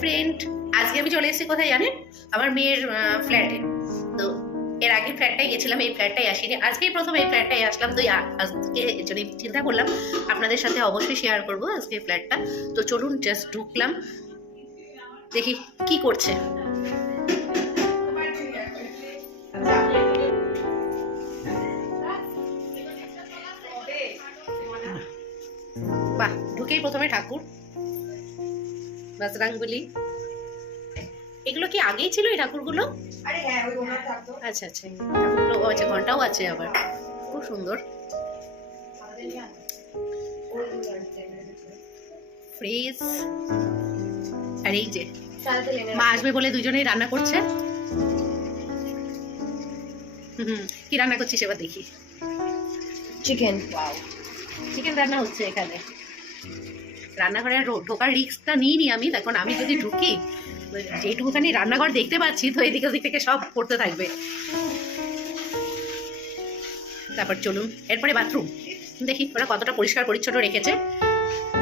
Friend আজকে আমি চলে এসেছি কোথায় জানেন? আমার মেয়ের ফ্ল্যাটে তো এর আগে ফ্ল্যাটটাই গেছিলাম, এই ফ্ল্যাটটাই আসিনি। আজকেই প্রথম এই ফ্ল্যাটটাই আসলাম। তো আজকে যদি চিন্তা করলাম, আপনাদের সাথে অবশ্যই শেয়ার করব আজকে ফ্ল্যাটটা তো চলুন জাস্ট ঢুকলাম। দেখি কি করছে। বাহ, ঢুকেই প্রথমে ঠাকুর। বজরাঙ্গবলি এগুলো কি আগেই ছিল এই ঠাকুরগুলো? হ্যাঁ আচ্ছা আচ্ছা। ঠাকুরগুলো আচ্ছা ঘন্টাও আছে আবার। খুব সুন্দর। ফ্রিজ আর এই যে মা আসবে বলে দুজনেই রান্না করছে। হুম কি রান্না করছিস এবার দেখি। চিকেন চিকেন রান্না হচ্ছে এখানে। রান্নাঘরে ঢোকার রিস্কটা নিইনি আমি। এখন আমি যদি ঢুকি, যেটুকুখানি রান্নাঘর দেখতে পাচ্ছি, তো এদিকে ওদিক থেকে সব করতে থাকবে। তারপর চলুন, এরপরে বাথরুম। দেখি, ওরা কতটা পরিষ্কার পরিচ্ছন্ন রেখেছে।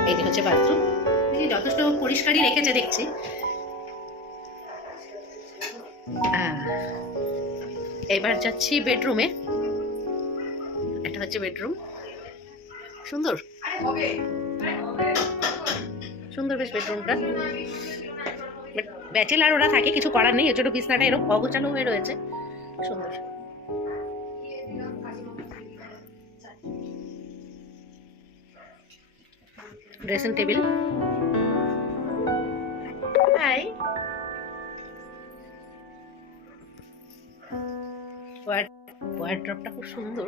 যে হচ্ছে বাথরুম। যথেষ্ট পরিষ্কারই রেখেছে, দেখছি। এবার যাচ্ছি বেডরুমে। এটা হচ্ছে বেডরুম। সুন্দর। সুন্দর বেশ বেডরুমটা ব্যাচেলার ওরা থাকে, কিছু করার নেই জন্য বিছনাটা এরকম অগোছালো হয়ে রয়েছে। সুন্দর। ড্রেসিং টেবিল হাই ওয়ার্ড্রপটা খুব সুন্দর।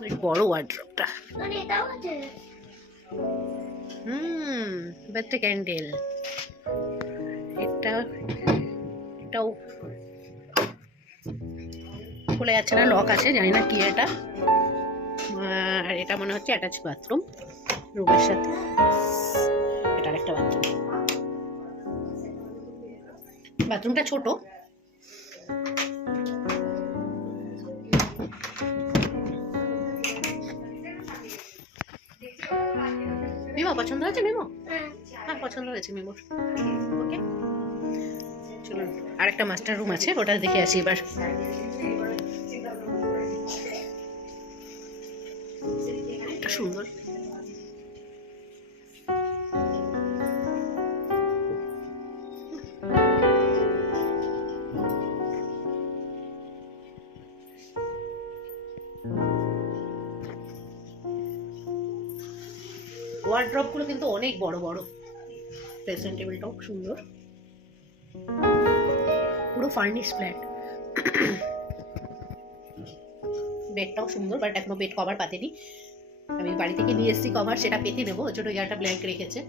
বেশ বড় ওয়ার্ড্রপটা হুম বার্থডে ক্যান্ডেল। এটা এটাও খুলে যাচ্ছে না লক আছে, জানি না কি এটা। আর এটা মনে হচ্ছে অ্যাটাচ বাথরুম রুমের সাথে। এটা একটা বাথরুম বাথরুমটা ছোট। পছন্দ হয়েছে মিমো? হ্যাঁ পছন্দ হয়েছে মিমোর ওকে। চলুন আরেকটা মাস্টার রুম আছে ওটা দেখে আসি এবার। এটা সুন্দর। ওয়ার্ড্রপগুলো কিন্তু অনেক বড় বড়। ড্রেসিং টেবিলটাও সুন্দর। পুরো ফার্নিশ ফ্ল্যাট বেডটাও সুন্দর বাট এখনও বেড কভার পাতেনি। আমি বাড়ি থেকে নিয়ে এসেছি কভার সেটা পেতে নেব ওই জন্য ইয়ারটা ব্ল্যাঙ্ক রেখেছে।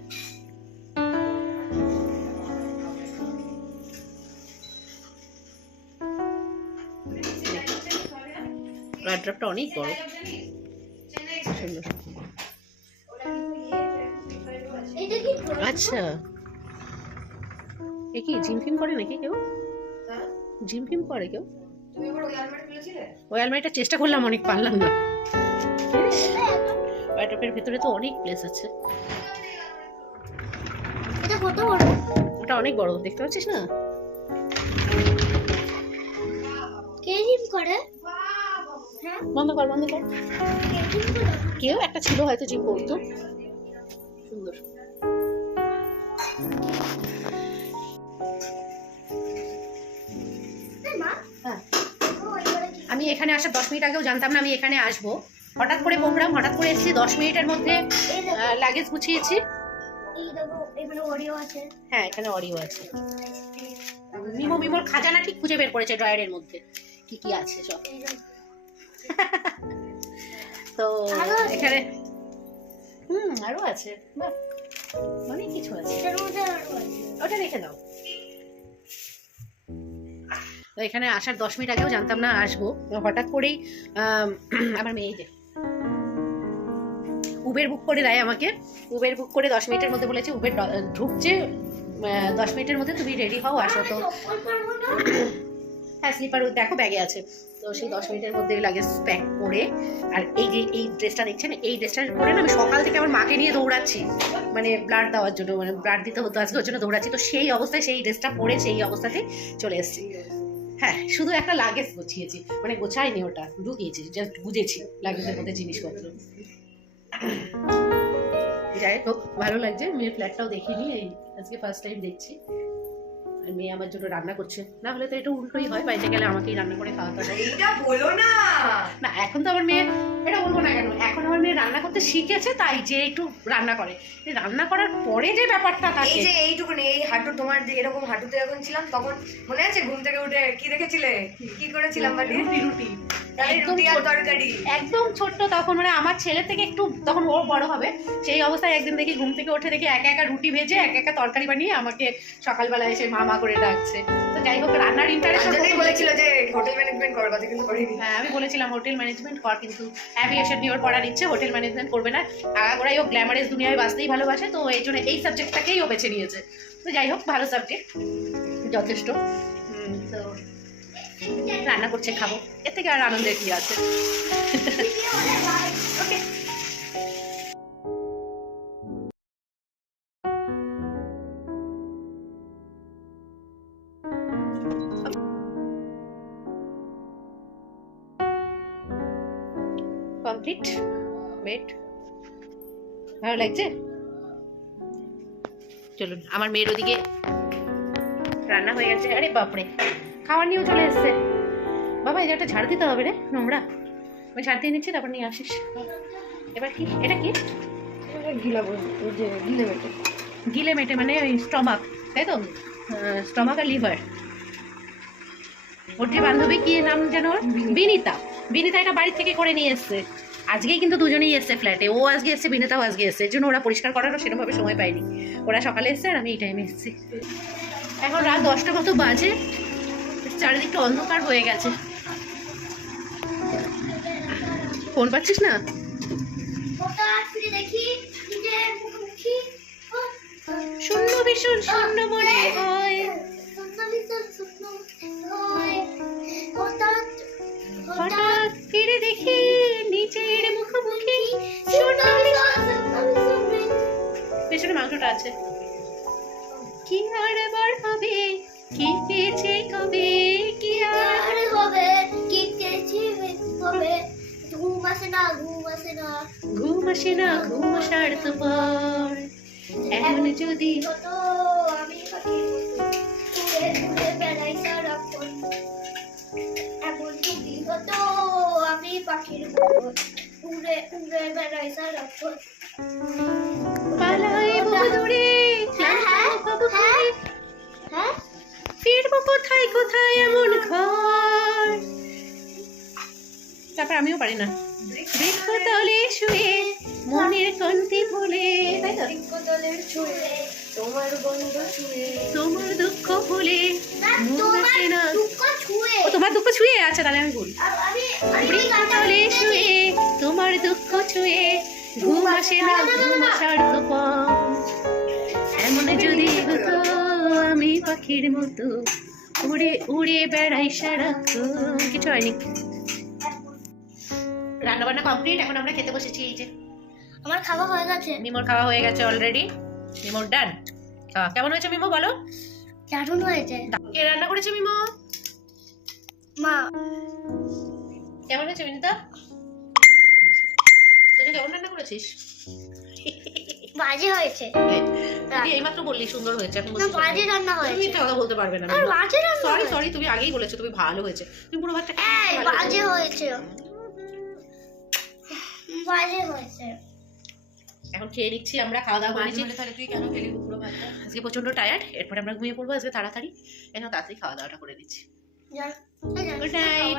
অনেক বড়। সুন্দর। আচ্ছা। এ কি জিম ফিম করে নাকি কেউ? জিম ফিম করে কেউ? ওই আলমারি আলমারিটা চেষ্টা করলাম অনেক পারলাম না। ওয়ার্ড্রপের ভেতরে তো অনেক প্লেস আছে। এটা ওটা অনেক বড় দেখতে পাচ্ছিস না? কে জিম করে? হ্যাঁ? বন্ধ কর বন্ধ কর। কে জিম করে? কেউ একটা ছিল হয়তো জিম করতো। সুন্দর। আমি এখানে আসার দশ মিনিট আগেও জানতাম না আমি এখানে আসব। হঠাৎ করে প্রোগ্রাম হঠাৎ করে এসেছি দশ মিনিটের মধ্যে লাগেজ গুছিয়েছি। হ্যাঁ এখানে অডিও আছে। মিমো মিমোর খাজানা ঠিক খুঁজে বের করেছে ড্রয়ারের মধ্যে কি কি আছে সব। তো? এখানে হুম আরও আছে বাহ, অনেক কিছু আছে। ওটা রেখে দাও। তো এখানে আসার দশ মিনিট আগেও জানতাম না আসব। হঠাৎ করেই আমার মেয়ে যে উবের বুক করে দেয় আমাকে। উবের বুক করে দশ মিনিটের মধ্যে বলেছে উবের ঢুকছে। দশ মিনিটের মধ্যে তুমি রেডি হও, আসো তো। হ্যাঁ স্লিপার দেখো ব্যাগে আছে। তো সেই দশ মিনিটের মধ্যে লাগেজ প্যাক করে, আর এই যে, এই ড্রেসটা দেখছেন? এই ড্রেসটা পরে না আমি সকাল থেকে আমার মাকে নিয়ে দৌড়াচ্ছি। মানে ব্লাড দেওয়ার জন্য মানে ব্লাড দিতে হতো আজকে, ওর জন্য দৌড়াচ্ছি। তো সেই অবস্থায় সেই ড্রেসটা পরে সেই অবস্থাতে চলে এসেছি। হ্যাঁ শুধু একটা লাগেজ গুছিয়েছি। মানে গোছাইনি ওটা, ঢুকিয়েছি জাস্ট বুঝেছি লাগেজের মধ্যে জিনিসপত্র। যাই হোক, ভালো লাগছে। মেয়ের ফ্ল্যাটটাও দেখিনি, এই আজকে ফার্স্ট টাইম দেখছি। মেয়ে আমার জন্য রান্না করছে। না হলে তো এটা উল্টোই হয় বাড়িতে গেলে আমাকেই রান্না করে খাওয়াতে হয় এইটা বলো না। না এখন তো আমার মেয়ে এটা বলব না কেন এখন আমার মেয়ে রান্না করতে শিখেছে তাই যে একটু রান্না করে। রান্না করার পরে যে ব্যাপারটা থাকে এই যে এইটুকুনি এই হাঁটু তোমার যে এরকম হাঁটুতে যখন ছিলাম তখন মনে আছে ঘুম থেকে উঠে কি দেখেছিলে? কি করেছিলাম মানে রুটি রুটি। একদম ছোট্ট তখন মানে আমার ছেলে থেকে একটু তখন ও বড় হবে সেই অবস্থায় একদিন দেখি ঘুম থেকে উঠে দেখি একা একা রুটি ভেজে একা একা তরকারি বানিয়ে আমাকে সকালবেলা এসে মামা করে ডাকছে তো যাই হোক রান্নার ইন্টারেস্ট বলেছিল যে হোটেল ম্যানেজমেন্ট করার কথা কিন্তু করিনি। হ্যাঁ আমি বলেছিলাম হোটেল ম্যানেজমেন্ট কর কিন্তু অ্যাভিয়েশন নিয়ে ওর পড়ার ইচ্ছে হোটেল ম্যানেজমেন্ট করবে না। আগাগোড়াই ও গ্ল্যামারেস দুনিয়ায় বাঁচতেই ভালোবাসে তো এই জন্য এই সাবজেক্টটাকেই ও বেছে নিয়েছে। তো যাই হোক ভালো সাবজেক্ট যথেষ্ট। তো রান্না করছে খাব। এর থেকে আর আনন্দের কি আছে? কমপ্লিট বেড ভালো লাগছে? চলুন আমার মেয়ের ওদিকে রান্না হয়ে গেছে। আরে বাপরে খাওয়ার নিয়েও চলে এসছে। বাবা এই জায়গাটা ঝাড় দিতে হবে রে নোংরা। আমি ঝাড় দিয়ে নিচ্ছি তারপর নিয়ে আসিস। এবার কি? এটা কি? গিলে বেটে গিলে মেটে। মানে ওই স্টমাক তাই তো? স্টমাক আর লিভার। ওর যে বান্ধবী কি নাম যেন? বিনিতা। বিনিতা এটা বাড়ি থেকে করে নিয়ে এসছে। আজকেই কিন্তু দুজনেই এসছে ফ্ল্যাটে ও আজকে এসছে, বিনেতাও আজকে এসছে। জন্য ওরা পরিষ্কার করারও সেরকমভাবে সময় পায়নি। ওরা সকালে এসছে আর আমি এই টাইমে এসেছি। এখন রাত দশটা মতো বাজে? চারিদিকটা অন্ধকার হয়ে গেছে। ফোন পাচ্ছিস না? শূন্য ভীষণ শূন্য মনে হয়। পেছনে মাংসটা আছে। কি আর এবার হবে? কি পেয়েছে কবে কি আর হবে? কি কেছি হবে ঘুম আসে না, ঘুম আসে না। ঘুম আসে না, ঘুম আসার তো পর। এখন যদি হতো আমি উড়ে উড়ে বেড়াই সারাক্ষণ। এমন যদি হতো, আমি পাখির উড়ে উড়ে বেড়াই সারাক্ষণ। দূরে হ্যাঁ, হ্যাঁ, হ্যাঁ। ফিরবো কোথায় কোথায় এমন ঘর? তারপর আমিও পারি না। বৃক্ষ তলে শুয়ে মনের কন্তি ভুলে। তোমার গন্ধ ছুঁয়ে তোমার দুঃখ ভুলে তোমার না। দুঃখ ছুঁয়ে। ও তোমার দুঃখ ছুঁয়ে? আচ্ছা তাহলে আমি ভুল বৃক্ষ তলে। শুয়ে তোমার দুঃখ ছুঁয়ে ঘুম আসে না ঘুম আসার এমন যদি হতো আমি পাখির মতো উড়ে উড়ে বেড়াই সারাক্ষণ। কিছু হয়নি। রান্না বান্না কমপ্লিট এখন আমরা খেতে বসেছি এই যে। আমার খাওয়া হয়ে গেছে। মিমোর খাওয়া হয়ে গেছে অলরেডি মিমোর ডান খাওয়া কেমন হয়েছে মিমো বলো? দারুণ হয়েছে। কে রান্না করেছে মিমো? মা। কেমন হয়েছে বিনিতা তুই কেমন রান্না করেছিস? বাজে হয়েছে। তুই এইমাত্র বললি সুন্দর হয়েছে এখন না বাজে রান্না হয়েছে। মিথ্যা কথা বলতে পারবে না। আর বাজে রান্না সরি সরি তুমি আগেই বলেছ তুমি ভালো হয়েছে। তুমি পুরো ভাতটা এই বাজে হয়েছে। বাজে হয়েছে। এখন খেয়ে নিচ্ছি আমরা খাওয়া দাওয়া করেছি তাহলে তুই কেন খেলি পুরো ভাতটা? আজকে প্রচণ্ড টায়ার্ড এরপরে আমরা ঘুমিয়ে পড়ব আজকে তাড়াতাড়ি। এখন তাড়াতাড়ি খাওয়া দাওয়াটা করে দিচ্ছি জান- এই